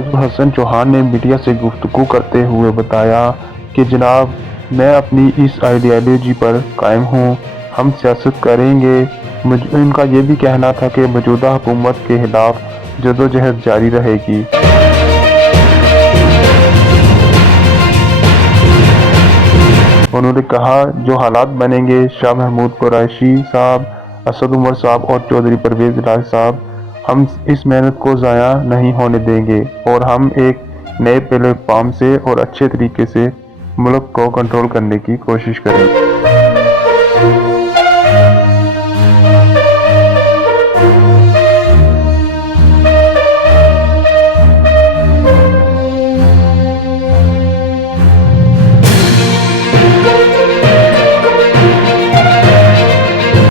एजाजुल हसन चौहान ने मीडिया से गुफ्तगू करते हुए बताया कि जनाब, मैं अपनी इस आइडियालॉजी पर कायम हूँ, हम सियासत करेंगे। उनका ये भी कहना था कि मौजूदा हुकूमत के खिलाफ जदोजहद जारी रहेगी। उन्होंने कहा, जो हालात बनेंगे, शाह महमूद कुरैशी साहब, असद उमर साहब और चौधरी परवेज इलाही साहब, हम इस मेहनत को ज़ाया नहीं होने देंगे और हम एक नए प्लेटफॉर्म से और अच्छे तरीके से मुल्क को कंट्रोल करने की कोशिश करेंगे।